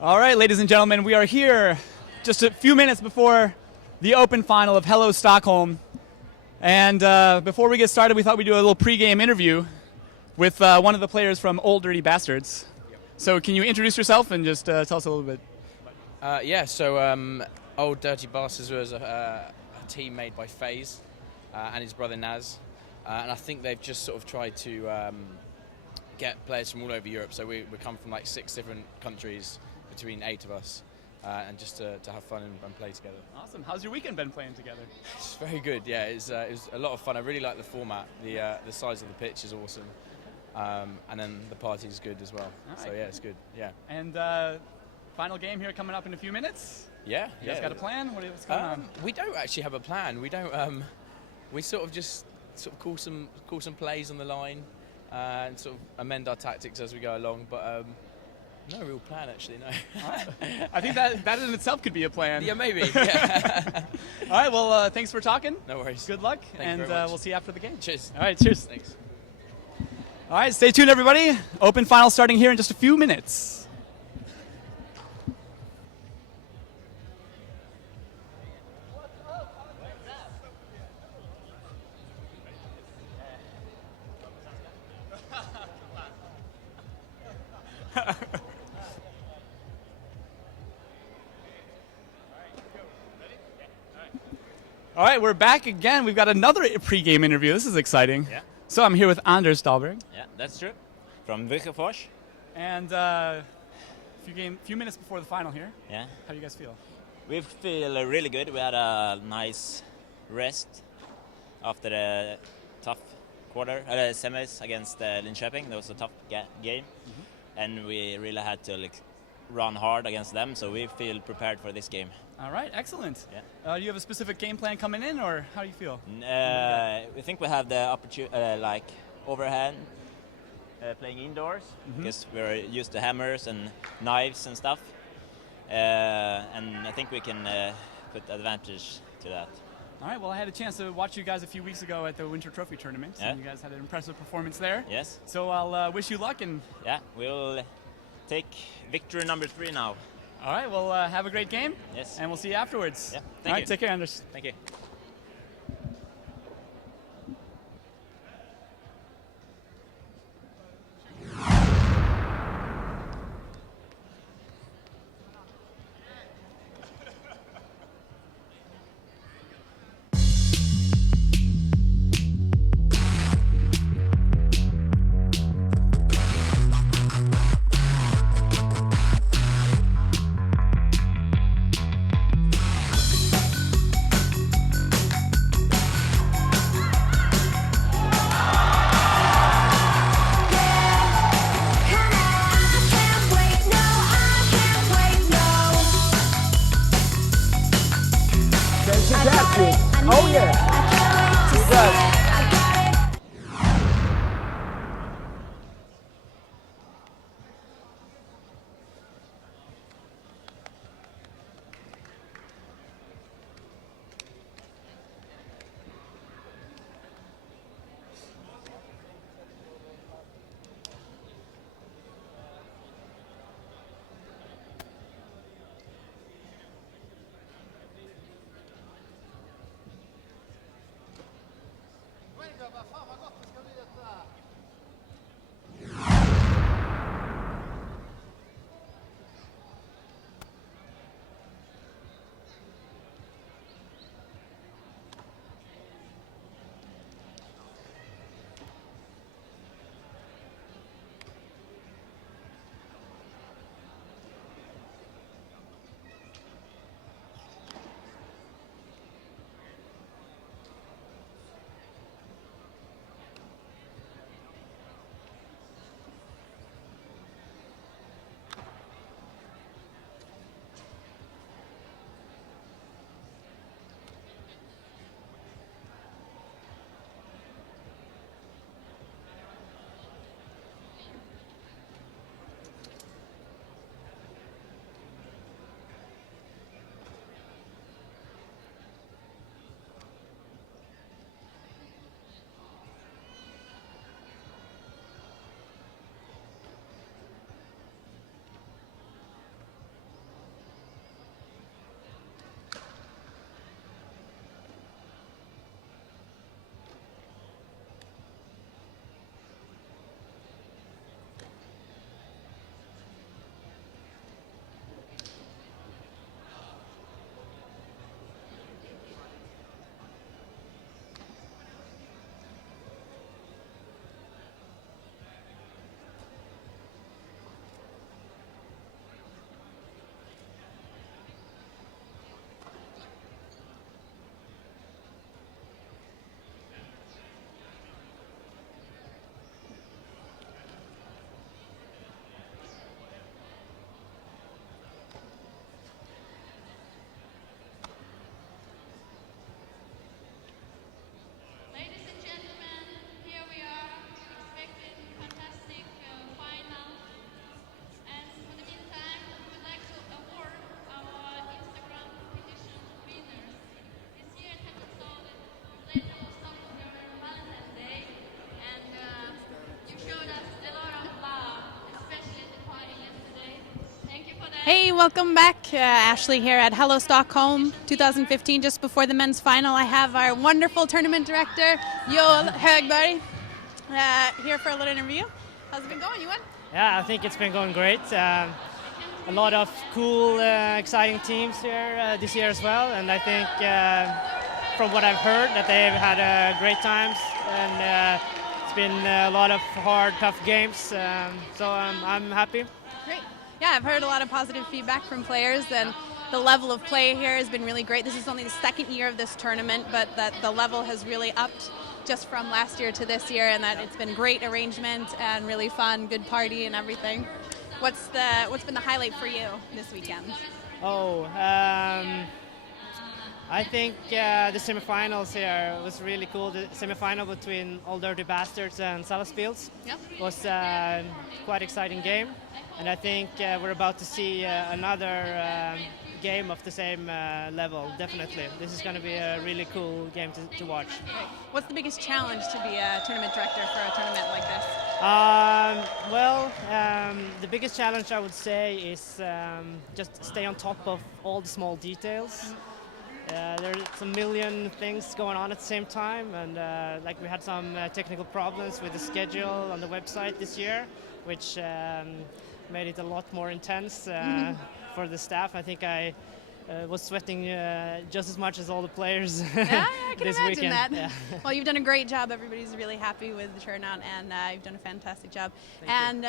All right, ladies and gentlemen, we are here just a few minutes before the open final of Hello Stockholm. And before we get started, we thought we'd do a little pregame interview with one of the players from Old Dirty Bastards. So can you introduce yourself and just tell us a little bit? Old Dirty Bastards was a team made by FaZe and his brother Naz. And I think they've just sort of tried to get players from all over Europe. So we come from like 6 different countries between 8 of us. And just to have fun and play together. Awesome. How's your weekend been playing together? It's very good, yeah. It was a lot of fun. I really like the format. The size of the pitch is awesome. And then the party's good as well. Right. So yeah, it's good, yeah. And final game here coming up in a few minutes? Yeah. You guys got a plan? What's going on? We don't actually have a plan. We don't. We sort of just call some plays on the line and sort of amend our tactics as we go along. But no real plan, actually, no. All right. I think that in itself could be a plan. Yeah, maybe. Yeah. All right, well, thanks for talking. No worries. Good luck, Thank and you very much. we'll see you after the game. Cheers. All right, cheers. Thanks. All right, stay tuned, everybody. Open final starting here in just a few minutes. All right, we're back again. We've got another pregame interview. This is exciting. Yeah. So I'm here with Anders Dahlberg. Yeah, that's true. From Viksjöfors. And few minutes before the final here. Yeah. How do you guys feel? We feel really good. We had a nice rest after the tough semis against Linköping. That was a tough game. Mm-hmm. And we really had to run hard against them, so we feel prepared for this game. All right, excellent. Yeah. Do you have a specific game plan coming in, or how do you feel? We think we have the opportunity, overhand, playing indoors, because we're used to hammers and knives and stuff. And I think we can put advantage to that. All right, well, I had a chance to watch you guys a few weeks ago at the Winter Trophy Tournament, Yeah. and you guys had an impressive performance there. Yes. So I'll wish you luck. And Yeah, we'll take victory number 3 now. all right, well, have a great game. Yes. And we'll see you afterwards. Yeah, All thank right, you. take care, Anders. Thank you. Oh yeah. He does. welcome back. Ashley here at Hello Stockholm 2015, just before the men's final. I have our wonderful tournament director, Joel Högberg, here for a little interview. How's it been going, Johan? Yeah, I think it's been going great. A lot of cool, exciting teams here this year as well, and I think from what I've heard that they've had great times, and it's been a lot of hard, tough games, so I'm happy. Great. Yeah, I've heard a lot of positive feedback from players, and the level of play here has been really great. This is only the second year of this tournament, but that the level has really upped just from last year to this year, and that it's been great arrangement and really fun, good party and everything. What's been the highlight for you this weekend? I think the semifinals here was really cool. The semifinal between Old Dirty Bastards and Salaspils was quite exciting game, and I think we're about to see another game of the same level. Definitely, this is going to be a really cool game to watch. What's the biggest challenge to be a tournament director for a tournament like this? The biggest challenge I would say is just stay on top of all the small details. There's a million things going on at the same time, and like we had some technical problems with the schedule on the website this year, which made it a lot more intense for the staff. I think I was sweating just as much as all the players I can this imagine weekend. that. Yeah. Well, you've done a great job. Everybody's really happy with the turnout, and you've done a fantastic job. Thank you.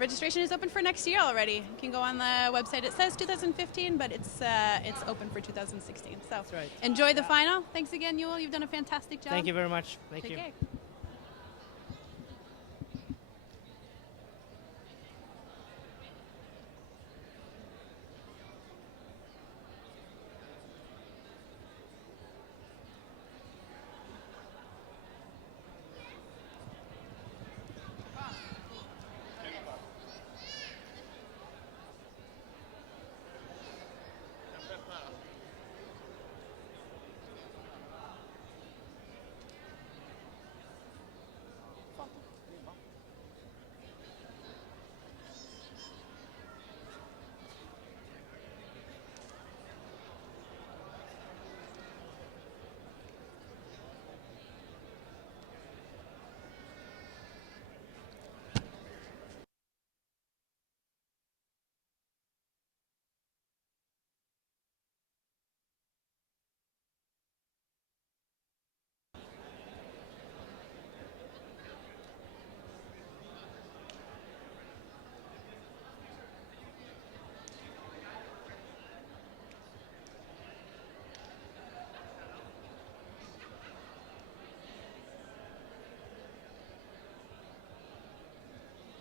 Registration is open for next year already. You can go on the website. It says 2015, but it's open for 2016. So That's right. Enjoy the final. Thanks again, Joel. You've done a fantastic job. Thank you very much. Thank Take you. care.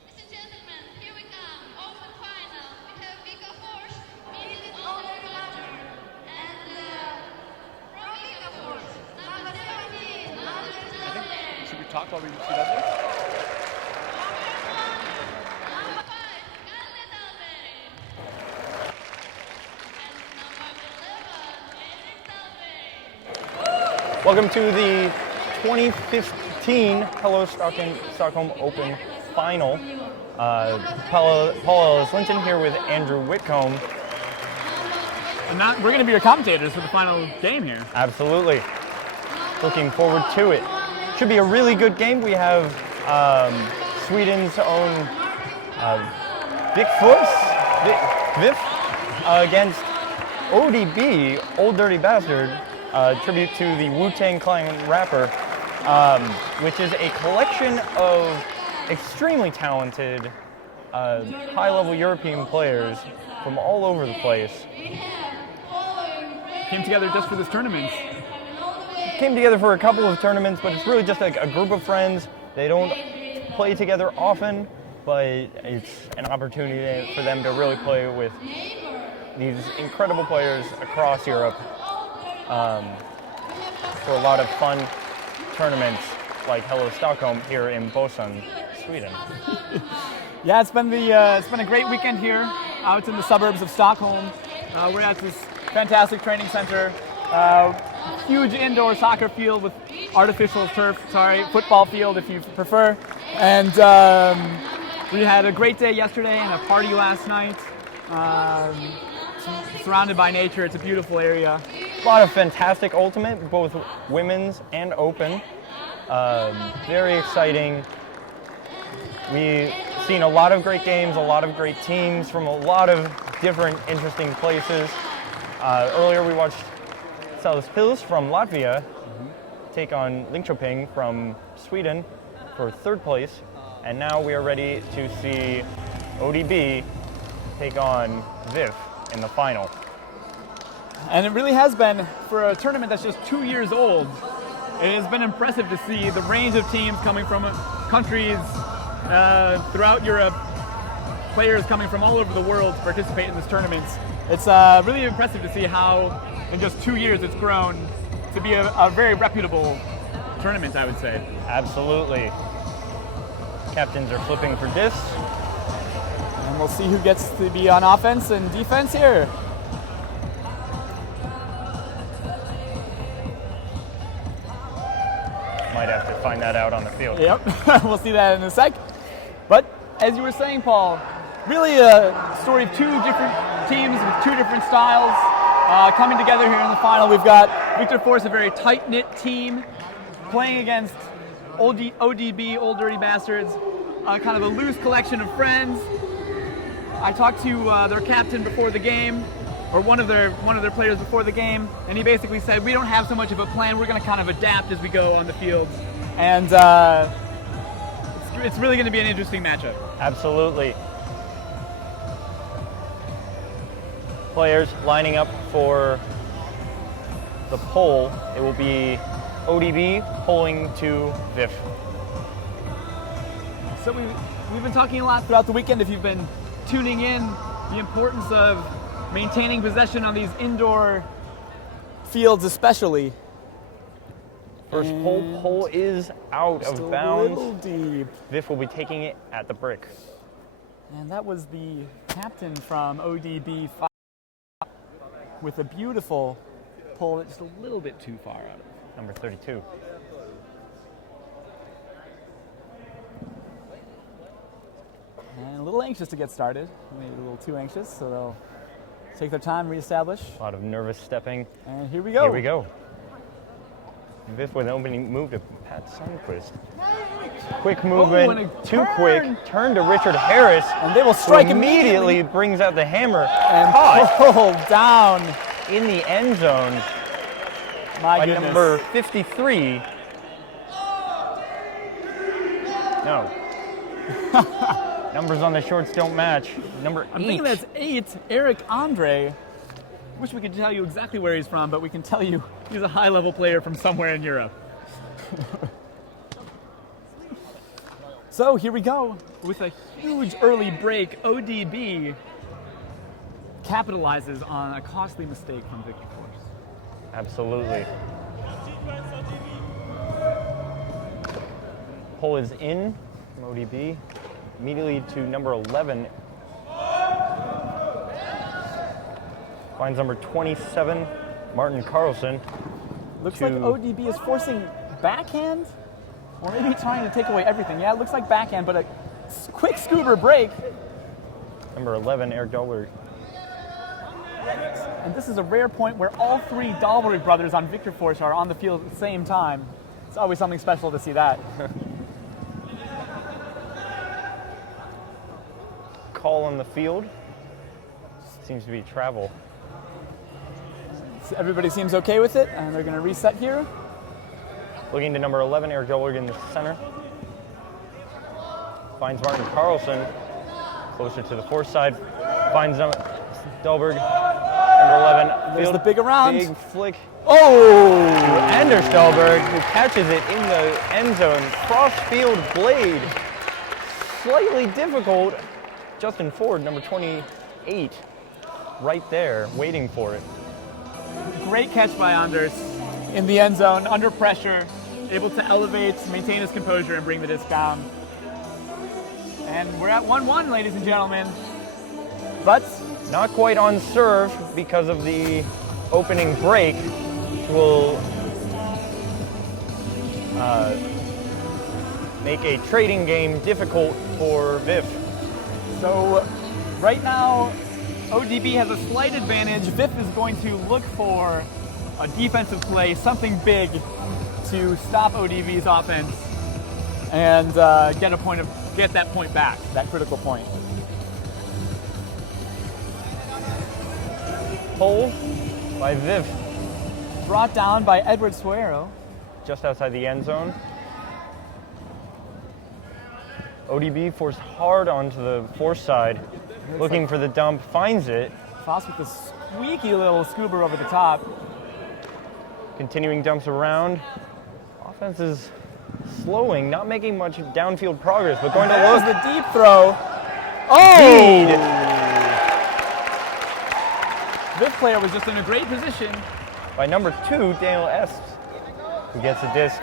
Ladies and gentlemen, here we come, open final. We have Viksjöfors meeting Old Dirty Bastards, and from Viksjöfors, number 17, Anders Dahlberg. Should we talk while we see that there? Number 5, Kalle Dahlberg. And number 11, Erik Dahlberg. Welcome to the 2015 Hello Stockholm Open Final. Paula Linton here with Andrew Whitcomb. And now we're going to be your commentators for the final game here. Absolutely. Looking forward to it. Should be a really good game. We have Sweden's own Viksjöfors against ODB, Old Dirty Bastard, tribute to the Wu-Tang Clan rapper, which is a collection of extremely talented, high-level European players from all over the place. Came together just for this tournament. Came together for a couple of tournaments, but it's really just like a group of friends. They don't play together often, but it's an opportunity for them to really play with these incredible players across Europe for a lot of fun tournaments like Hello Stockholm here in Bosen, Sweden. Yeah, it's been a great weekend here out in the suburbs of Stockholm. We're at this fantastic training center, huge indoor soccer field with artificial turf, football field if you prefer. And we had a great day yesterday and a party last night. surrounded by nature. It's a beautiful area. A lot of fantastic ultimate, both women's and open. Very exciting. We've seen a lot of great games, a lot of great teams from a lot of different interesting places. Earlier we watched Salaspils from Latvia take on Linköping from Sweden for third place. And now we are ready to see ODB take on VIF in the final. And it really has been, for a tournament that's just 2 years old, it has been impressive to see the range of teams coming from countries throughout Europe, players coming from all over the world to participate in this tournament. It's really impressive to see how in just 2 years it's grown to be a very reputable tournament, I would say. Absolutely. Captains are flipping for discs. And we'll see who gets to be on offense and defense here. Might have to find that out on the field. Yep, we'll see that in a sec. But as you were saying, Paul, really a story of two different teams with two different styles coming together here in the final. We've got Viksjöfors, a very tight-knit team, playing against ODB, Old Dirty Bastards, kind of a loose collection of friends. I talked to their captain before the game, or one of their players before the game, and he basically said, we don't have so much of a plan, we're going to kind of adapt as we go on the field. And it's really going to be an interesting matchup. Absolutely. Players lining up for the poll. It will be ODB polling to VIF. So we've been talking a lot throughout the weekend, if you've been tuning in, the importance of maintaining possession on these indoor fields especially. First pole is out of bounds. A little deep. VIF will be taking it at the brick. And that was the captain from ODB with a beautiful pull that's just a little bit too far out. Number 32. And a little anxious to get started. Maybe a little too anxious, so they'll take their time, reestablish. A lot of nervous stepping. And here we go. Here we go. VIF with an opening move to Pat Sundquist. Quick movement, too quick. Turn to Richard Harris. And they will strike immediately. Brings out the hammer. And pulled down in the end zone. My goodness. Number 53. No. Numbers on the shorts don't match. Number 8. I'm thinking that's 8, Eric Andre. Wish we could tell you exactly where he's from, but we can tell you he's a high-level player from somewhere in Europe. So here we go with a huge early break. ODB capitalizes on a costly mistake from Viksjöfors. Absolutely. Pull is in from ODB. Immediately to number 11. Finds number 27, Martin Carlson. Looks like ODB is forcing backhand, or maybe trying to take away everything. Yeah, it looks like backhand, but a quick scuba break. Number 11, Eric Dahlberg. And this is a rare point where all three Dahlberg brothers on Viksjöfors are on the field at the same time. It's always something special to see that. Call on the field. Seems to be travel. So everybody seems okay with it, and they're going to reset here. Looking to number 11, Eric Dahlberg in the center. Finds Martin Carlson closer to the fourth side. Finds Dahlberg, number 11. There's the big around. Big flick. Oh! To Anders Dahlberg, who catches it in the end zone. Cross-field blade. Slightly difficult. Justin Ford, number 28, right there, waiting for it. Great catch by Anders in the end zone, under pressure, able to elevate, maintain his composure, and bring the disc down. And we're at 1-1, ladies and gentlemen. But not quite on serve because of the opening break, which will make a trading game difficult for VIF. So right now, ODB has a slight advantage. Vif is going to look for a defensive play, something big to stop ODB's offense and get that point back, that critical point. Pull by Viv, Brought down by Edward Suero. just outside the end zone. ODB forced hard onto the force side, looking for the dump, finds it. Foss with a squeaky little scuba over the top. Continuing dumps around. Offense is slowing, not making much downfield progress, but going to There's look. the deep throw. Oh! Lead. This player was just in a great position. By number 2, Daniel Estes, who gets a disc.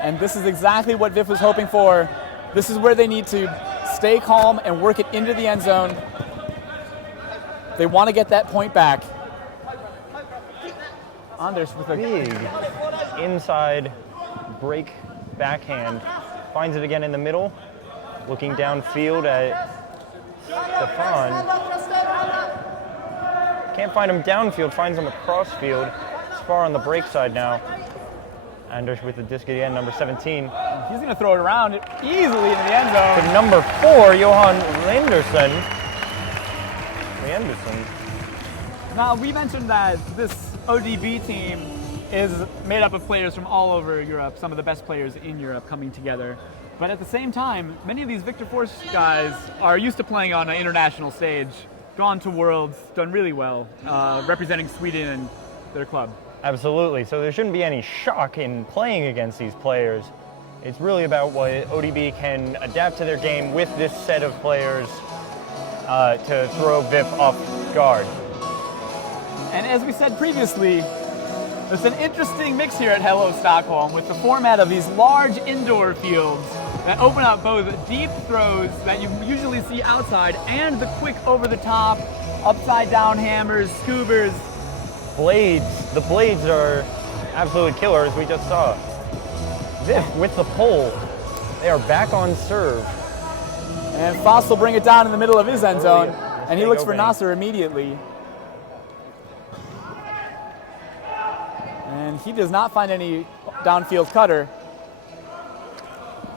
And this is exactly what Vif was hoping for. This is where they need to stay calm and work it into the end zone. They want to get that point back. Anders with a Big inside break backhand. Finds it again in the middle. Looking downfield at Stefan. Can't find him downfield, finds him across field. It's far on the break side now. Anders with the disc again, number 17. He's going to throw it around easily into the end zone. To number 4, Johan Lenderson. Now, we mentioned that this ODB team is made up of players from all over Europe, some of the best players in Europe coming together. But at the same time, many of these Viksjöfors guys are used to playing on an international stage, gone to Worlds, done really well, representing Sweden and their club. Absolutely. So there shouldn't be any shock in playing against these players. It's really about what ODB can adapt to their game with this set of players to throw Vif off guard. And as we said previously, there's an interesting mix here at Hello Stockholm with the format of these large indoor fields that open up both deep throws that you usually see outside and the quick over-the-top, upside-down hammers, scoobers. Blades. The blades are absolute killers, we just saw. Vif with the pull. They are back on serve. And Foss will bring it down in the middle of his end zone, and he looks for opening. Nasser immediately. And he does not find any downfield cutter.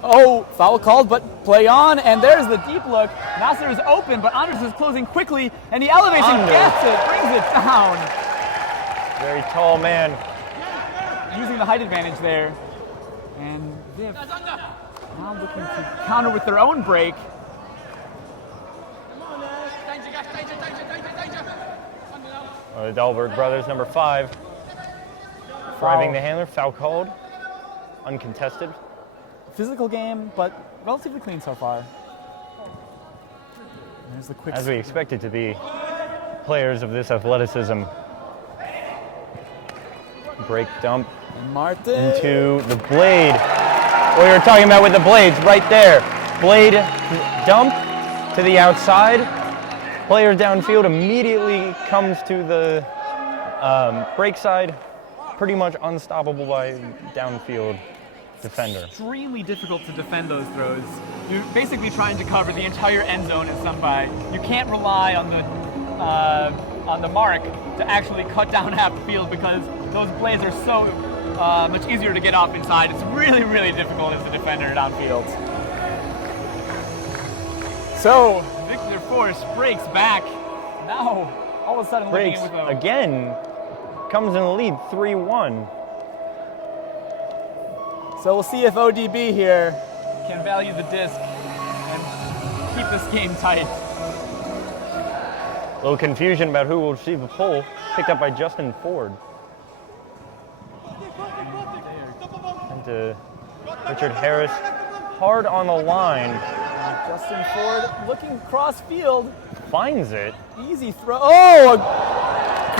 Oh, foul called, but play on, and there's the deep look. Nasser is open, but Anders is closing quickly, and he elevates and gets it, brings it down. Very tall man. Using the height advantage there. And Vif now looking to counter with their own break. The Dahlberg brothers, number 5. Driving the handler, foul called. Uncontested. Physical game, but relatively clean so far. There's the quick. As we expect it to be. Players of this athleticism. Break dump And Martin. into the blade. What we were talking about with the blades, right there. Blade dump to the outside. Player downfield immediately comes to the break side. Pretty much unstoppable by downfield defender. Extremely difficult to defend those throws. You're basically trying to cover the entire end zone in some way. You can't rely on the mark to actually cut down half the field because those plays are so much easier to get off inside. It's really, really difficult as a defender downfield. So, Viksjöfors breaks back. Now, all of a sudden, Breaks looking in with a again, comes in the lead 3-1. So we'll see if ODB here can value the disc and keep this game tight. A little confusion about who will receive the pull. Picked up by Justin Ford. And to Richard Harris. Hard on the line. Justin Ford looking cross field. Finds it. Easy throw. Oh!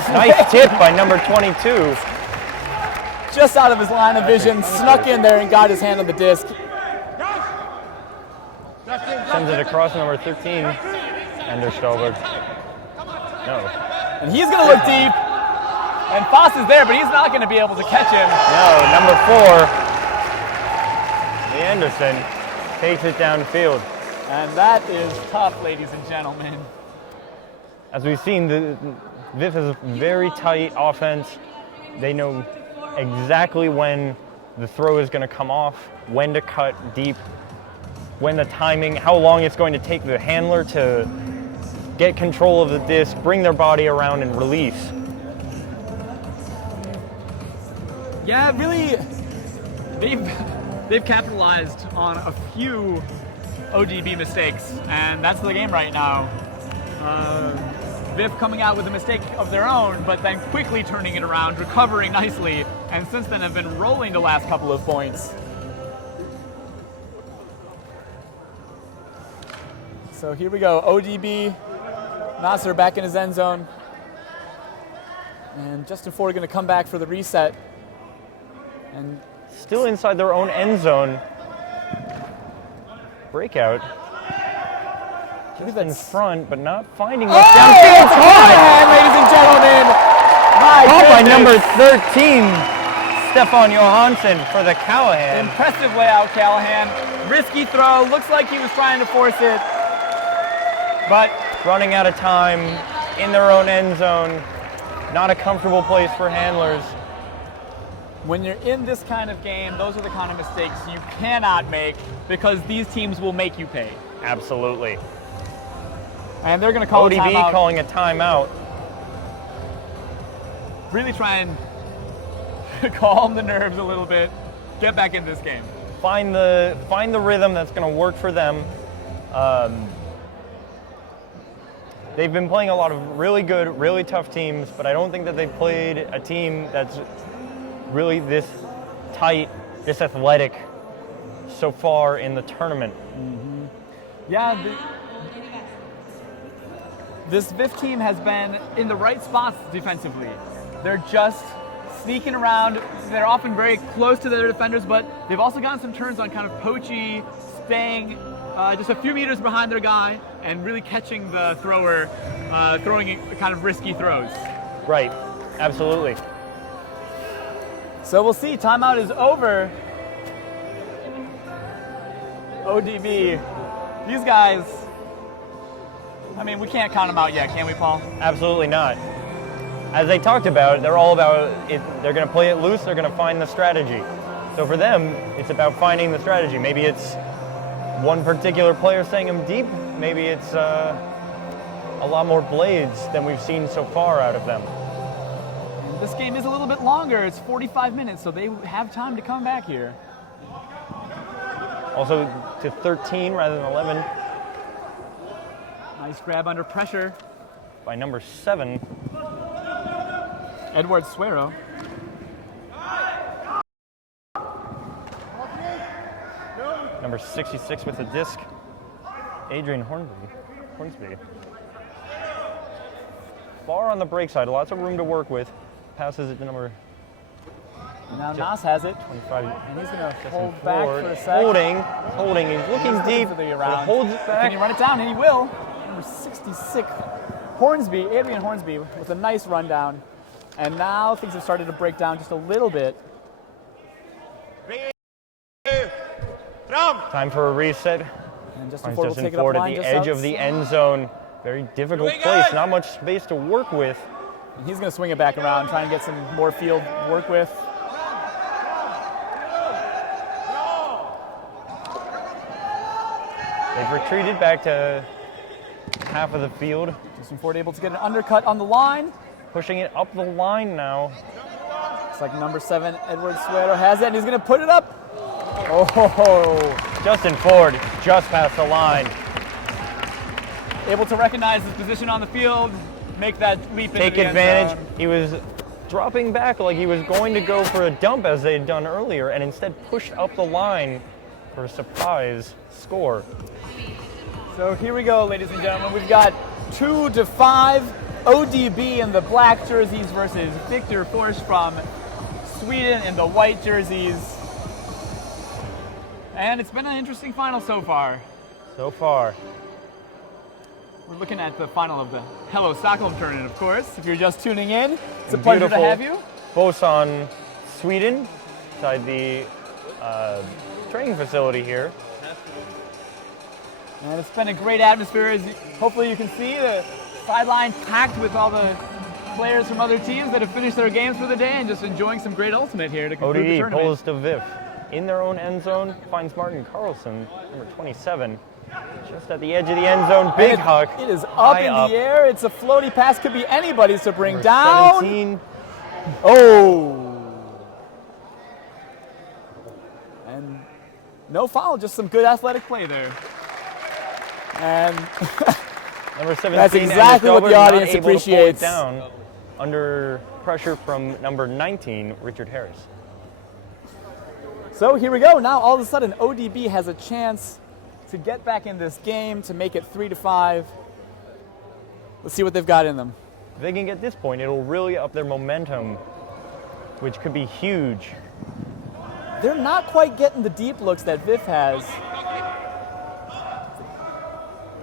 Nice tip by number 22. Just out of his line of vision, snuck in there and got his hand on the disc. Sends it across number 13. Anders Stolberg. No. And he's going to look deep. And Foss is there, but he's not going to be able to catch him. No, number 4. Anderson takes it downfield. And that is tough, ladies and gentlemen. As we've seen, the VIF is a very tight offense. They know exactly when the throw is going to come off, when to cut deep, when the timing, how long it's going to take the handler to get control of the disc, bring their body around, and release. Yeah, really, they've capitalized on a few ODB mistakes, and that's the game right now. VIF coming out with a mistake of their own, but then quickly turning it around, recovering nicely, and since then have been rolling the last couple of points. So here we go, ODB, Nasser back in his end zone. And Justin Ford going to come back for the reset. And still inside their own end zone. Breakout. Just in front, but not finding much downfield. Callahan, ladies and gentlemen. Caught by number 13, Stefan Johansson for the Callahan. Impressive layout, Callahan. Risky throw. Looks like he was trying to force it. But running out of time in their own end zone. Not a comfortable place for handlers. When you're in this kind of game, those are the kind of mistakes you cannot make because these teams will make you pay. Absolutely. And they're going to call a timeout. ODB calling a timeout. Really try and calm the nerves a little bit. Get back in this game. Find the rhythm that's going to work for them. They've been playing a lot of really good, really tough teams, but I don't think that they've played a team that's really this tight, this athletic so far in the tournament. Mm-hmm. Yeah, this VIF team has been in the right spots defensively. They're just sneaking around. They're often very close to their defenders, but they've also gotten some turns on kind of poachy, staying just a few meters behind their guy and really catching the thrower, throwing kind of risky throws. Right, absolutely. So we'll see, timeout is over. ODB, these guys, I mean, we can't count them out yet, can we, Paul? Absolutely not. As they talked about, they're all about it. They're going to play it loose, they're going to find the strategy. So for them, it's about finding the strategy. Maybe it's one particular player saying them deep, maybe it's a lot more blades than we've seen so far out of them. This game is a little bit longer. It's 45 minutes, so they have time to come back here. Also to 13 rather than 11. Nice grab under pressure by number 7. Edward Suero. Number 66 with the disc, Adrian Hornsby. Far on the break side, lots of room to work with. Passes it to number. Now Nas has it. 25. And he's going to hold back for a second. Holding. He's looking deep. But holds it back. Can he run it down? And he will. Number 66, Adrian Hornsby, with a nice rundown. And now things have started to break down just a little bit. Time for a reset. And Justin Ford will take it up Ford line at the edge of the end zone. Very difficult place. Not much space to work with. And he's going to swing it back around, trying to get some more field to work with. They've retreated back to half of the field. Justin Ford able to get an undercut on the line. Pushing it up the line now. Looks like number 7, Edward Suero, has it, and he's going to put it up. Oh, Justin Ford just past the line. Able to recognize his position on the field, make that leap into the end zone. Take advantage. He was dropping back like he was going to go for a dump as they had done earlier, and instead pushed up the line for a surprise score. So here we go, ladies and gentlemen. We've got 2-5 ODB in the black jerseys versus Viksjöfors from Sweden in the white jerseys. And it's been an interesting final so far. We're looking at the final of the Hello Stockholm tournament, of course. If you're just tuning in, it's a pleasure to have you. Boson, Sweden, inside the training facility here. And it's been a great atmosphere, as hopefully you can see. The sideline packed with all the players from other teams that have finished their games for the day and just enjoying some great ultimate here to conclude the ODE tournament. pulls to Vif. In their own end zone, finds Martin Carlson, number 27, just at the edge of the end zone. Big huck. It is up high in up. the air. It's a floaty pass. Could be anybody's to bring Number down. 17. Oh. And no foul, just some good athletic play there. And Number 17. That's exactly what the not audience able to pull it appreciates. down under pressure from number 19, Richard Harris. so here we go. Now all of a sudden ODB has a chance to get back in this game, to make it 3-5. Let's see what they've got in them. If they can get this point, it'll really up their momentum, which could be huge. They're not quite getting the deep looks that Vif has.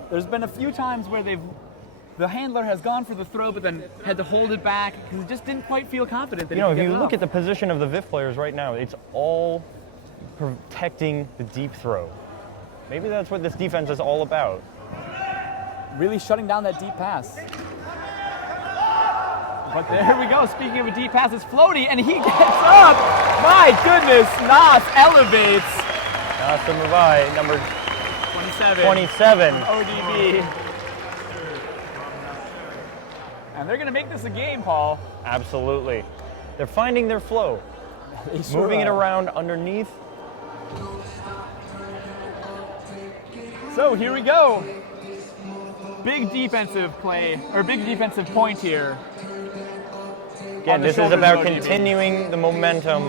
There's been a few times where the handler has gone for the throw but then had to hold it back because he just didn't quite feel confident that You he know, could if get you it look off. at the position of the Vif players right now, it's all protecting the deep throw. Maybe that's what this defense is all about. Really shutting down that deep pass. But there we go. Speaking of a deep pass, it's floaty, and he gets up. My goodness, Nas elevates. Nas to Mavai, number 27. ODB. And they're going to make this a game, Paul. Absolutely. They're finding their flow. They sure Moving it are. around underneath. So here we go. Big defensive play, or big defensive point here. Again, this is about continuing the momentum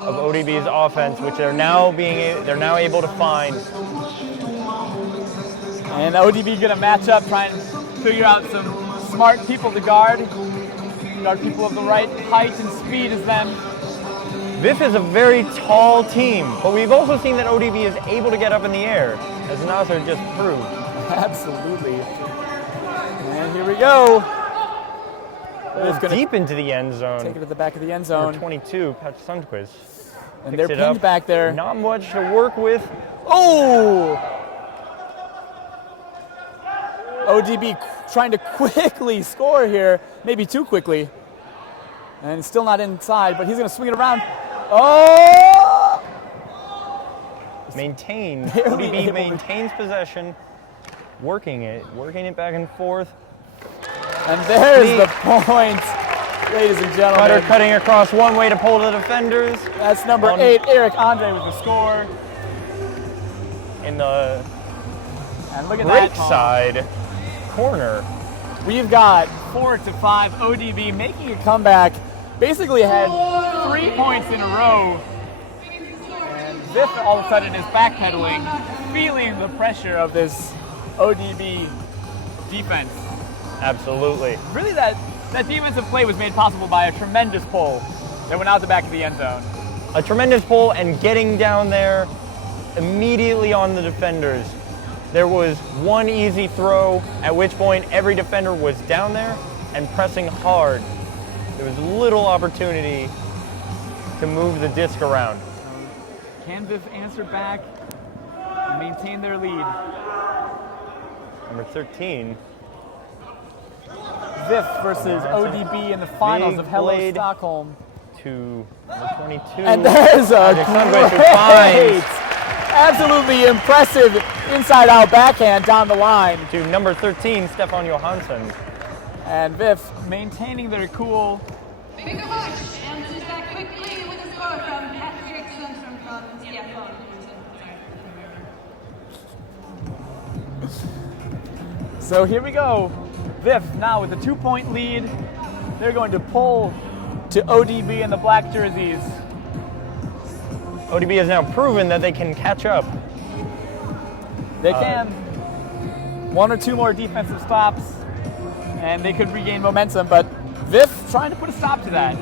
of ODB's offense, which they're now able to find. And ODB going to match up, try and figure out some smart people to guard people of the right height and speed as them. Vif is a very tall team, but we've also seen that ODB is able to get up in the air, as Nasser just proved. Absolutely. And here we go. Deep into the end zone. Take it to the back of the end zone. Number 22, Pat Sundquist. And they're Picks it pinned up. back there. Not much to work with. Oh! ODB trying to quickly score here, maybe too quickly. And still not inside, but he's going to swing it around. Oh! Maintained. Barely ODB able to- maintains possession, working it back and forth. And there's the point, ladies and Cutter gentlemen. cutting across one way to pull the defenders. That's number 8, Eric Andre with the score. In the And look at break that, Paul. side corner. We've got 4-5 ODB making a comeback. Basically had 3 points in a row. And Vif all of a sudden is backpedaling, feeling the pressure of this ODB defense. Absolutely. Really that defensive play was made possible by a tremendous pull that went out the back of the end zone. A tremendous pull and getting down there immediately on the defenders. There was one easy throw, at which point every defender was down there and pressing hard. There was little opportunity to move the disc around. Can Vif answer back and maintain their lead? Number 13. Vif versus ODB in the finals Big of Hello blade. Stockholm. To number 22. And there's a Magic Sundquist who great, finds absolutely impressive inside-out backhand down the line. to number 13, Stefan Johansson. And Vif maintaining their cool. Viksjöfors, and this is a quick play with a score from Patrick Sundström from Viksjöfors. So here we go. Vif now with a 2-point lead. They're going to pull to ODB in the black jerseys. ODB has now proven that they can catch up. They can. 1 or 2 more defensive stops, and they could regain momentum, but Vif trying to put a stop to that.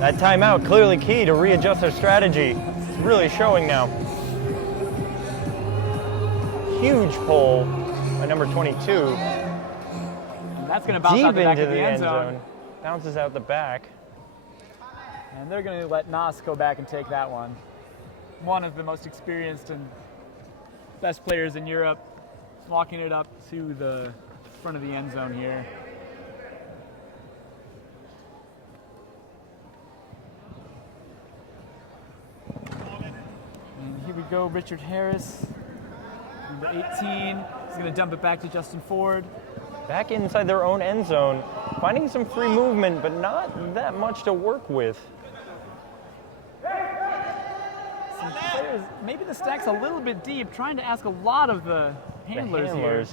That timeout clearly key to readjust their strategy. It's really showing now. Huge pull by number 22. And that's going to bounce Deep out the back into of the end zone. Bounces out the back. And they're going to let Nas go back and take that one. One of the most experienced and best players in Europe, walking it up to the front of the end zone here. And here we go, Richard Harris, number 18. He's going to dump it back to Justin Ford. Back inside their own end zone, finding some free movement, but not that much to work with. Some players, maybe the stack's a little bit deep, trying to ask a lot of the handlers here.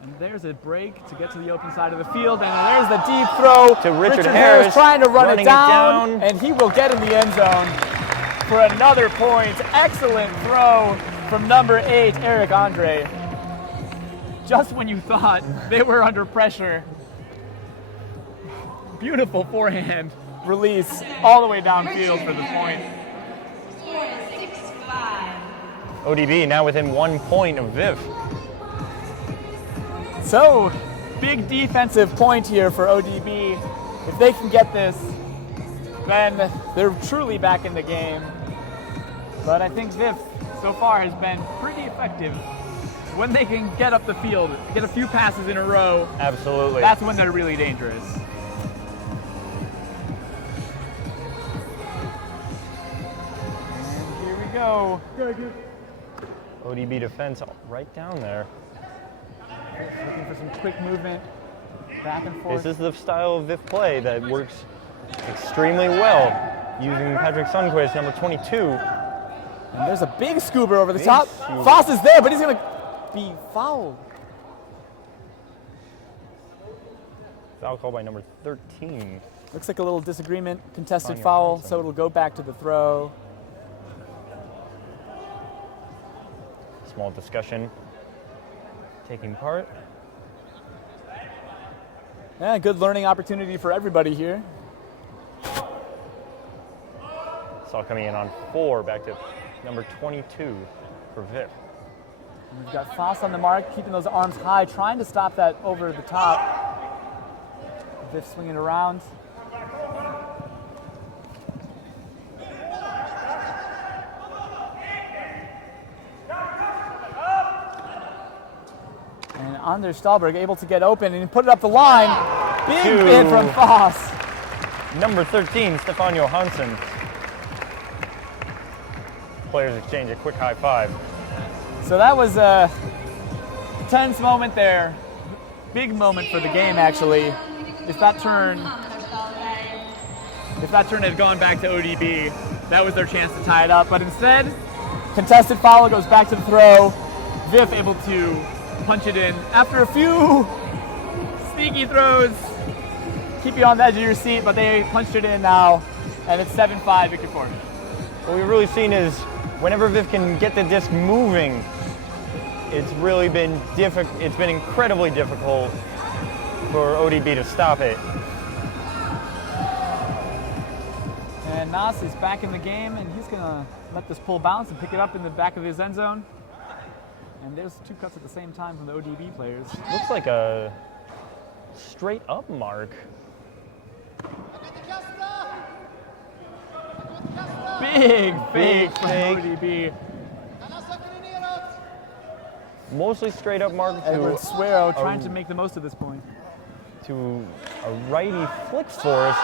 And there's a break to get to the open side of the field, and there's the deep throw to Richard Harris, trying to run it down, down, and he will get in the end zone for another point. Excellent throw from number 8, Eric Andre. Just when you thought they were under pressure. Beautiful forehand release all the way downfield for the point. ODB now within 1 point of Viv. So, big defensive point here for ODB. If they can get this, then they're truly back in the game. But I think Viv so far has been pretty effective. When they can get up the field, get a few passes in a row, absolutely, that's when they're really dangerous. And here we go. ODB defense right down there. Looking for some quick movement, back and forth. This is the style of Viv play that works extremely well, using Patrick Sundquist, number 22. And there's a big scoober over the top. Foss is there, but he's going to be fouled. Foul call by number 13. Looks like a little disagreement, contested foul, so it'll go back to the throw. Small discussion taking part. Yeah, good learning opportunity for everybody here. Saw coming in on 4, back to number 22 for Viv. And we've got Foss on the mark, keeping those arms high, trying to stop that over the top. Viv swinging around. And Anders Stahlberg able to get open and put it up the line. Big bid from Foss. Number 13, Stefan Johansson. Players exchange a quick high five. So that was a tense moment there. Big moment for the game, actually. If that turn had gone back to ODB, that was their chance to tie it up. But instead, contested foul goes back to the throw. Viv able to punch it in after a few sneaky throws. Keep you on the edge of your seat, but they punched it in now, and it's 7-5 Viksjöfors. What we've really seen is whenever Viv can get the disc moving, it's really been difficult. It's been incredibly difficult for ODB to stop it. And Nas is back in the game, and he's gonna let this pull bounce and pick it up in the back of his end zone. And there's 2 cuts at the same time from the ODB players. Looks like a straight up mark. Big fake from ODB. Mostly straight up mark to Edward Suero trying to make the most of this point. To a righty flick force.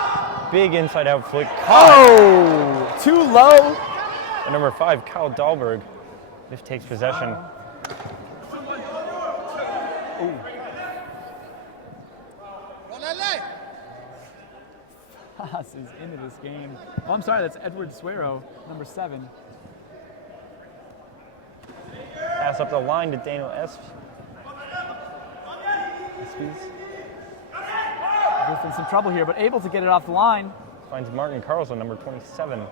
Big inside out flick. Oh! Too low. And number 5, Kyle Dahlberg. Viv takes possession. Foss is into this game. Oh, I'm sorry, that's Edward Suero, number 7. Pass up the line to Daniel Viv in some trouble here, but able to get it off the line. Finds Martin Carlson, number 27.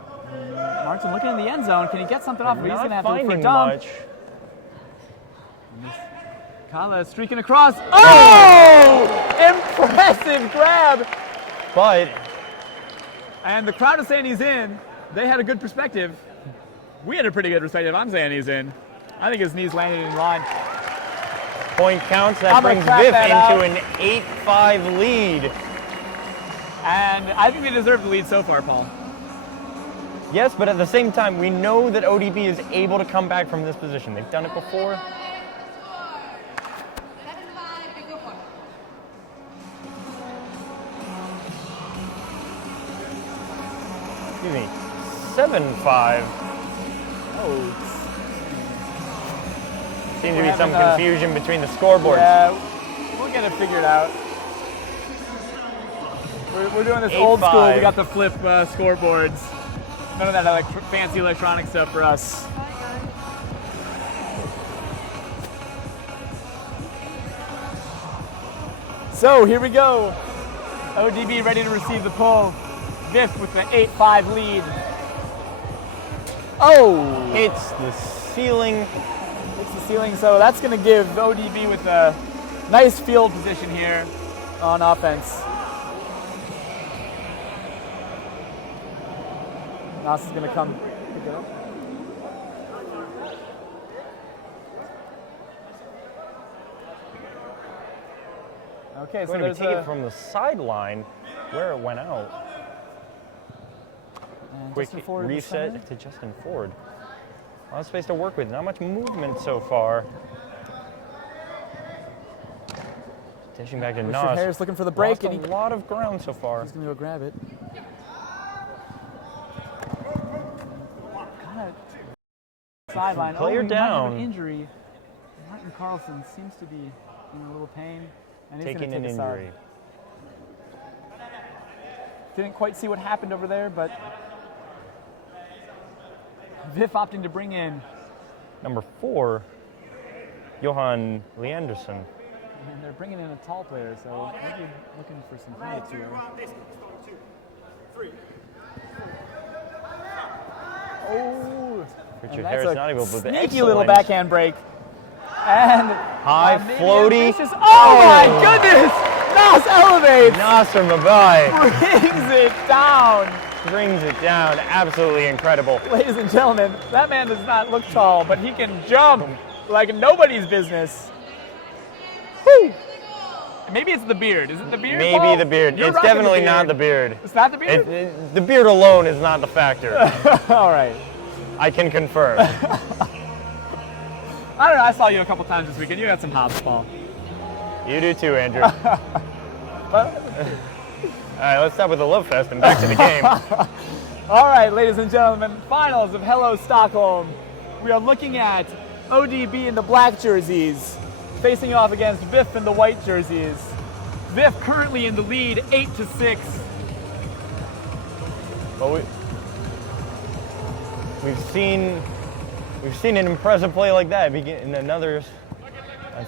Martin looking in the end zone. Can he get something off of it? He's going to have to look for a dump. dump. Kala streaking across. Oh! Impressive grab. But And the crowd is saying he's in. They had a good perspective. We had a pretty good perspective. I'm saying he's in. I think his knees landed in line. point counts. That brings Viv into an 8-5 lead. And I think they deserve the lead so far, Paul. Yes, but at the same time, we know that ODB is able to come back from this position. They've done it before. 7-5. Oh, Seems to We're be some having, confusion between the scoreboards. yeah, we'll get it figured out. We're doing this old school. 8-5. We got the flip scoreboards. None of that fancy electronic stuff for us. So here we go. ODB ready to receive the pull. Viff with the 8-5 lead. Oh! Hits the ceiling. Hits the ceiling, so that's going to give ODB with a nice field position here on offense. Nas is going to come pick it up. Okay, so Going to there's be taken a from the sideline where it went out. and Quick Justin Ford in the center. reset to Justin Ford. A lot of space to work with. Not much movement so far. Dishing back to Richard Nas. Harris looking for the break, Lost and a lot of ground so far. he's going to go grab it. Kind of sideline. Player he might have down. an injury. Martin Carlson seems to be in a little pain, and he's Taking going an to take a side. injury. Didn't quite see what happened over there, but Viff opting to bring in. Number 4, Johan Leanderson. And they're bringing in a tall player, so maybe looking for some height here. Oh, Richard and that's Harris a not able to sneaky little backhand break. And high maybe floaty. ambitious- Oh my goodness! Nas elevates, Nasser Mabai brings it down. brings it down. Absolutely incredible. Ladies and gentlemen, that man does not look tall, but he can jump like nobody's business. Whew. Maybe it's the beard. Is it the beard? Maybe Paul? the beard. You're It's rocking definitely not the beard. It's not the beard? The beard alone is not the factor. All right. I can confirm. I don't know. I saw you a couple times this weekend. You got some hops, Paul. You do too, Andrew. All right, let's stop with the love fest and back to the game. All right, ladies and gentlemen, finals of Hello Stockholm. We are looking at ODB in the black jerseys facing off against Viff in the white jerseys. Viff currently in the lead, 8-6. But we've seen an impressive play like that begin another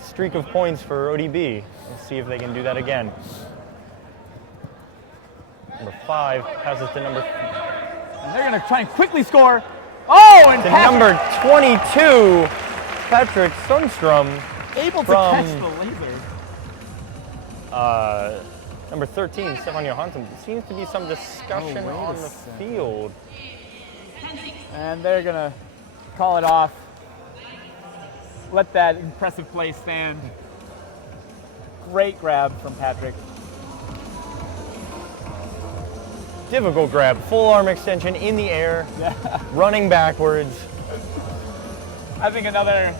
streak of points for ODB. Let's see if they can do that again. Number 5 passes to number And they're going to try and quickly score. Oh, and to Patrick number 22, Patrick Sundstrom. able to from- catch the laser. Number 13, Stefan Johansson. There seems to be some discussion wait a on the second. field. And they're going to call it off. Let that impressive play stand. Great grab from Patrick. Difficult grab, full arm extension in the air, running backwards. I think another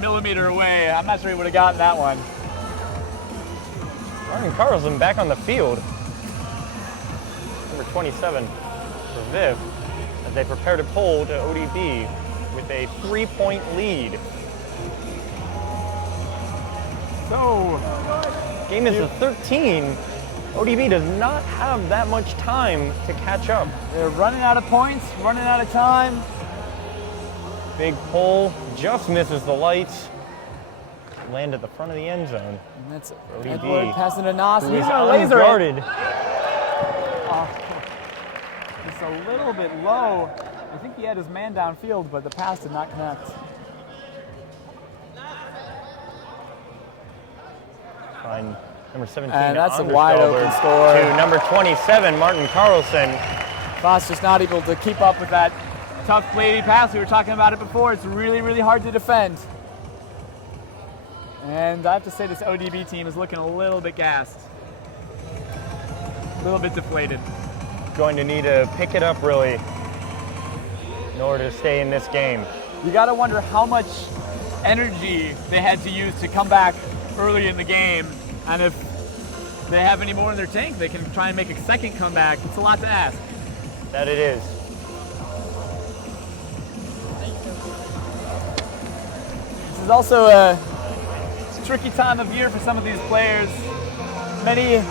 millimeter away. I'm not sure he would have gotten that one. Martin Carlson back on the field. Number 27 for Viv as they prepare to pull to ODB with a 3-point lead. So, Game is a 13. ODB does not have that much time to catch up. they're running out of points, running out of time. Big pull, just misses the lights. Land at the front of the end zone. And that's ODB. Edward passing to Nas. Who He's is going to laser it. unguarded. It's a little bit low. I think he had his man downfield, but the pass did not connect. Find number 17. And that's a Anders wide Dahlberg open score. To number 27, Martin Carlson. Voss just not able to keep up with that tough lady pass. We were talking about it before. It's really, really hard to defend. And I have to say this ODB team is looking a little bit gassed. A little bit deflated. Going to need to pick it up really in order to stay in this game. You got to wonder how much energy they had to use to come back early in the game. And if they have any more in their tank, they can try and make a second comeback. It's a lot to ask. That it is. is also a tricky time of year for some of these players. Many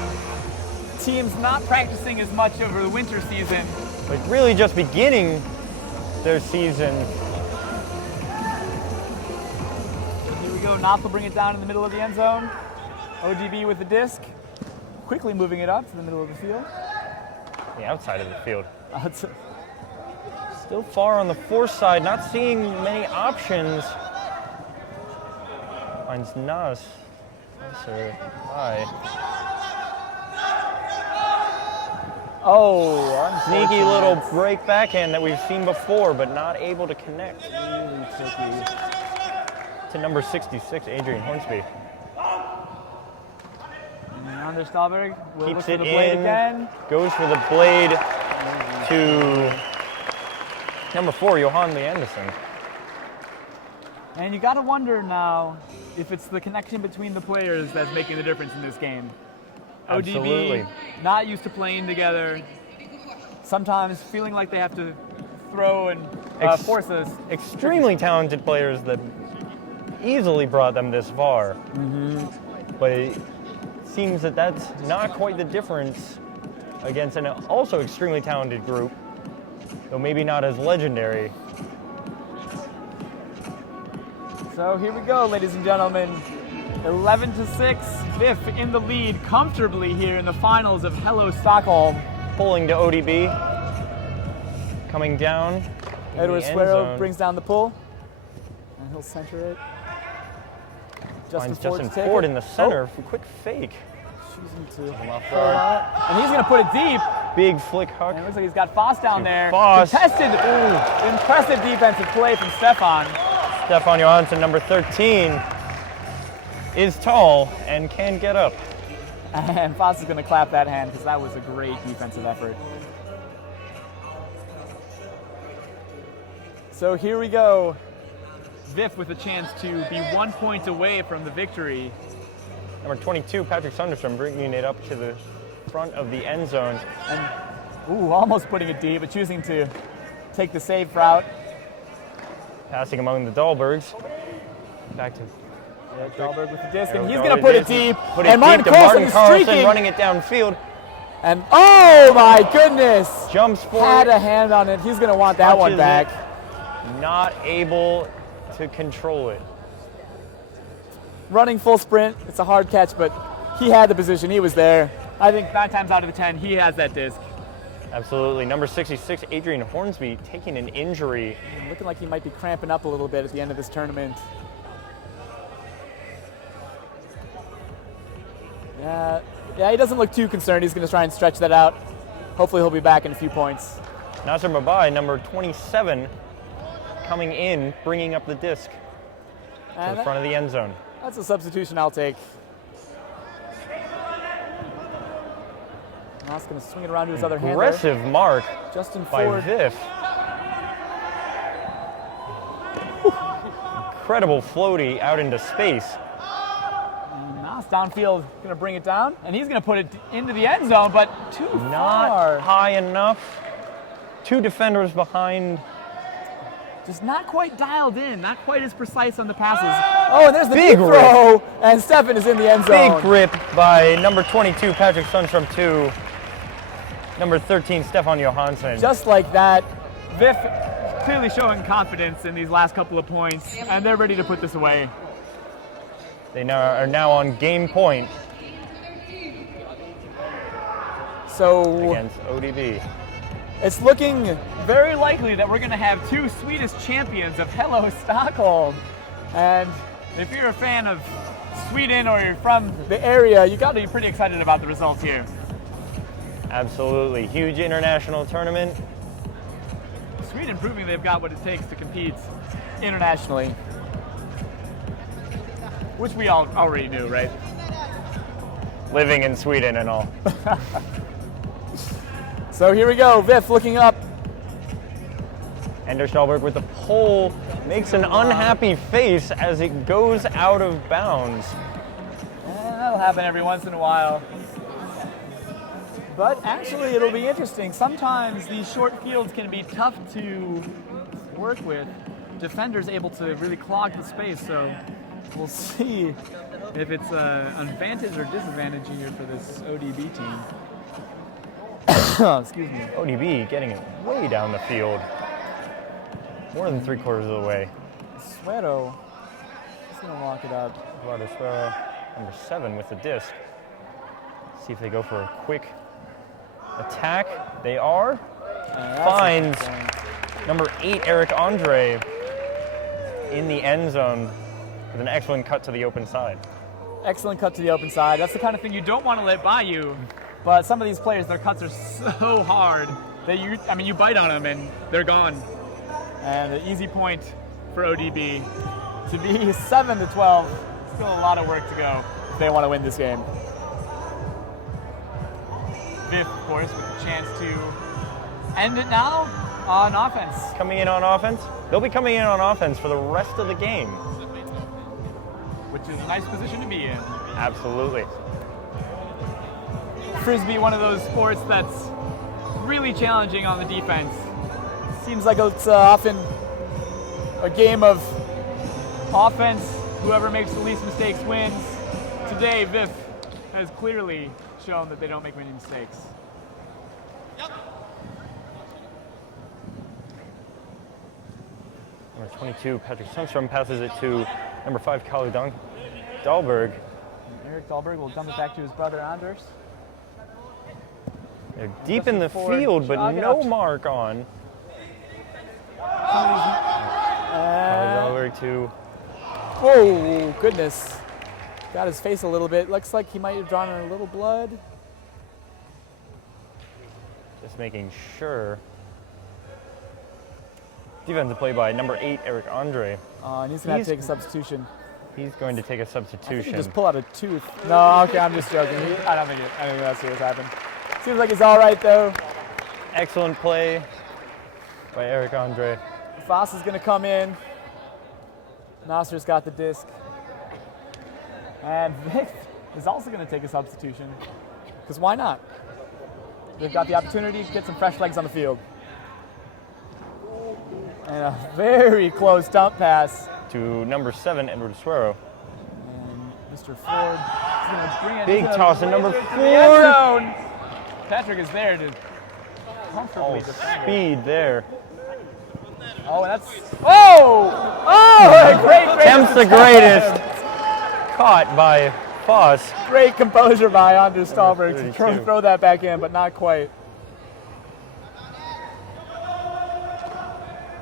teams not practicing as much over the winter season. Like really just beginning their season. Here we go, Knopf will bring it down in the middle of the end zone. ODB with the disc, quickly moving it up to the middle of the field. The outside of the field. It's Still far on the force side, not seeing many options. Finds Nas. Closer. High. Oh, Sneaky little break backhand that we've seen before, but not able to connect. really tricky. To number 66, Adrian Hornsby. And Anders Dahlberg will look Keeps for it the blade in, again. goes for the blade to number 4, Johan Lee Anderson. And you got to wonder now if it's the connection between the players that's making the difference in this game. Absolutely. ODB, not used to playing together, sometimes feeling like they have to throw and force us. Extremely talented players that easily brought them this far. But it seems that that's not quite the difference against an also extremely talented group, though maybe not as legendary. So here we go, ladies and gentlemen. 11-6, Viff in the lead comfortably here in the finals of Hello Stockholm. Pulling to ODB. Coming down. in Edward the end Suero zone. brings down the pull, and he'll center it. Finds Ford Justin to take Ford it. in the center for a quick fake. Choosing to Come off pull guard. out. And he's going to put it deep. Big flick huck. And it looks like he's got Foss down there. Foss. Contested. Ooh, impressive defensive play from Stefan. Stefan Johansson, number 13, is tall and can get up. And Foss is going to clap that hand because that was a great defensive effort. So here we go. Viff with a chance to be 1 point away from the victory. Number 22, Patrick Sunderstrom, bringing it up to the front of the end zone. And almost putting it deep, but choosing to take the safe route. Passing among the Dahlbergs. Back to Dahlberg with the disc, and There we he's go. going to put it It is. deep. Put it And Martin deep to Carlson Martin is Carlson streaking. running it downfield. And oh my goodness! Jumps for Had it. a hand on it. He's going to want that one Touches back. it. Not able to control it. Running full sprint. It's a hard catch, but he had the position. He was there. I think 9 times out of the 10, he has that disc. Absolutely. Number 66, Adrian Hornsby, taking an injury. Looking like he might be cramping up a little bit at the end of this tournament. Yeah, he doesn't look too concerned. He's going to try and stretch that out. Hopefully he'll be back in a few points. Nasser Babai, number 27, coming in, bringing up the disc to And the front of the end zone. that's a substitution I'll take. Moss going to swing it around to his other hand. Aggressive mark Justin by Ford. Viff. Incredible floaty out into space. Moss downfield going to bring it down, and he's going to put it into the end zone, but too Not far. high enough. 2 defenders behind. Just not quite dialed in, not quite as precise on the passes. Oh, and there's the Big big throw, and Stefan is in the end zone. Big rip by number 22, Patrick Sundstrom, to number 13, Stefan Johansson. Just like that, Viff clearly showing confidence in these last couple of points, and they're ready to put this away. They are now on game point So against ODB. it's looking very likely that we're going to have 2 Swedish champions of Hello Stockholm. And if you're a fan of Sweden or you're from the area, you got to be pretty excited about the results here. Absolutely. Huge international tournament. Sweden proving they've got what it takes to compete internationally. Which we all already knew, right? Living in Sweden and all. So here we go, Viff looking up. Anders Dahlberg with the pole makes an unhappy face as it goes out of bounds. That'll happen every once in a while. But actually, it'll be interesting. Sometimes these short fields can be tough to work with. defenders able to really clog the space. So we'll see if it's an advantage or disadvantage here for this ODB team. Excuse me. ODB getting it way down the field. More than 3/4 of the way. Suero is going to lock it up. Eduardo Suero, number 7 with the disc. See if they go for a quick attack. They are. Finds number 8, Eric Andre, in the end zone with an excellent cut to the open side. Excellent cut to the open side. That's the kind of thing you don't want to let by you. But some of these players, their cuts are so hard that you bite on them and they're gone. And an easy point for ODB to be 7-12. Still a lot of work to go if they want to win this game. Fifth, of course, with a chance to end it now on offense. Coming in on offense. They'll be coming in on offense for the rest of the game. Which is a nice position to be in. Absolutely. Frisbee, one of those sports that's really challenging on the defense. Seems like it's often a game of offense. Whoever makes the least mistakes wins. Today, VIF has clearly shown that they don't make many mistakes. Number 22, Patrick Sundstrom passes it to number 5, Kalle Dahlberg. Eric Dahlberg will dump it back to his brother Anders. They're deep in the field, but no mark on. Dahlberg to. Oh, goodness. Got his face a little bit. Looks like he might have drawn a little blood. Just making sure. Defensive play by number 8, Eric Andre. And he's going to have to take a substitution. He's going to take a I think substitution. he just pull out a tooth. No, okay, I'm just joking. I don't think that's what's happened. Seems like he's all right, though. Excellent play by Eric Andre. Foss is going to come in. Nasser's got the disc. And Vic is also going to take a substitution. Because why not? They've got the opportunity to get some fresh legs on the field. And a very close dump pass To number 7, Edward Suero. And Mr. Ford is going to bring it Big toss to number 4. Patrick is there to comfortably defend it. Speed there. Oh, and that's... Oh! Oh! Great Attempts the greatest. Caught by Foss. Great composure by Anders Dahlberg to 32. throw that back in, but not quite.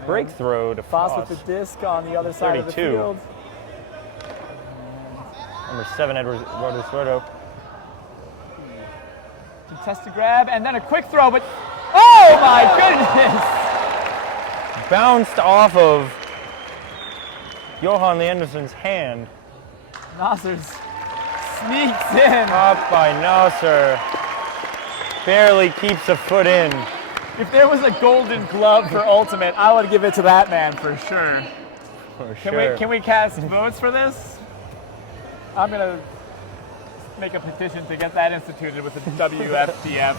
Break throw to Foss Foss. with the disc on the other side of the 32. field. Number 7, Eduardo Suero. Contested grab, and then a quick throw, but... Oh my goodness! Bounced off of Johan Anderson's hand. Nasser's sneaks in. Up by Nasser. Barely keeps a foot in. If there was a golden glove for Ultimate, I would give it to that man for sure. For sure. Can we cast votes for this? I'm gonna make a petition to get that instituted with the WFDF.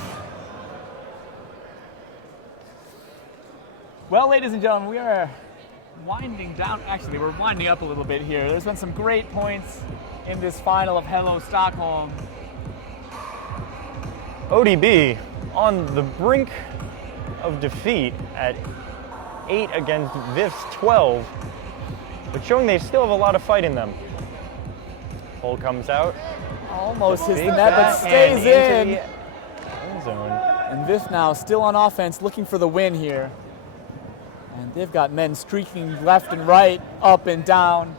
Well, ladies and gentlemen, we are winding down. Actually, we're winding up a little bit here. There's been some great points in this final of Hello Stockholm. ODB on the brink of defeat at 8 against VIF's 12, but showing they still have a lot of fight in them. Hole comes out. Almost hits the Big net, but backhand stays into in. the end zone. And VIF now still on offense, looking for the win here. And they've got men streaking left and right, up and down.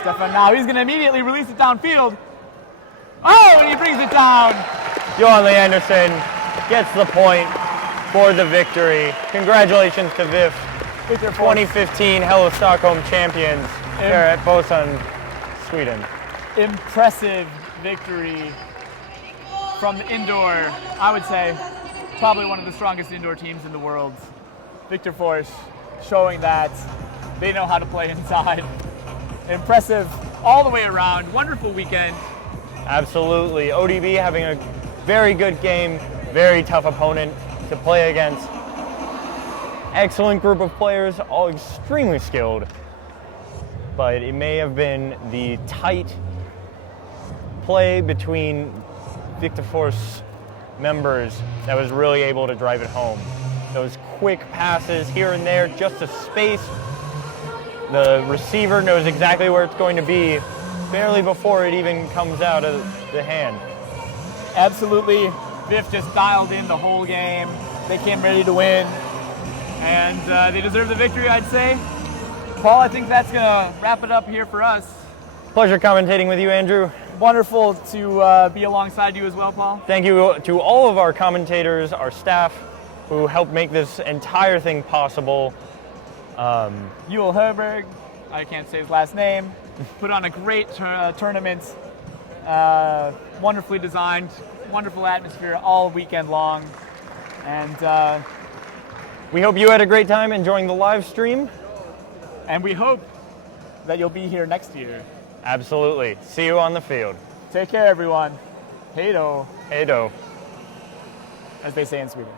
Stefan now, he's going to immediately release it downfield. Oh, and he brings it down. Johan Lee Anderson gets the point for the victory. Congratulations to VIF, Viksjöfors. 2015 Hello Stockholm champions here at Bosan, Sweden. Impressive victory from the indoor, I would say, probably one of the strongest indoor teams in the world. Viksjöfors showing that they know how to play inside. Impressive all the way around. Wonderful weekend. Absolutely. ODB having a very good game, very tough opponent to play against. excellent group of players, all extremely skilled. But it may have been the tight play between Viksjöfors members that was really able to drive it home. Those quick passes here and there, just a space. The receiver knows exactly where it's going to be barely before it even comes out of the hand. Absolutely. Viv just dialed in the whole game. They came ready to win. And they deserve the victory, I'd say. Paul, I think that's going to wrap it up here for us. Pleasure commentating with you, Andrew. Wonderful to be alongside you as well, Paul. Thank you to all of our commentators, our staff, who helped make this entire thing possible. Ewell Herberg, I can't say his last name, put on a great tournament. Wonderfully designed, wonderful atmosphere all weekend long. And we hope you had a great time enjoying the live stream. And we hope that you'll be here next year. Absolutely. See you on the field. Take care, everyone. Hej då, Hey do. as they say in Sweden.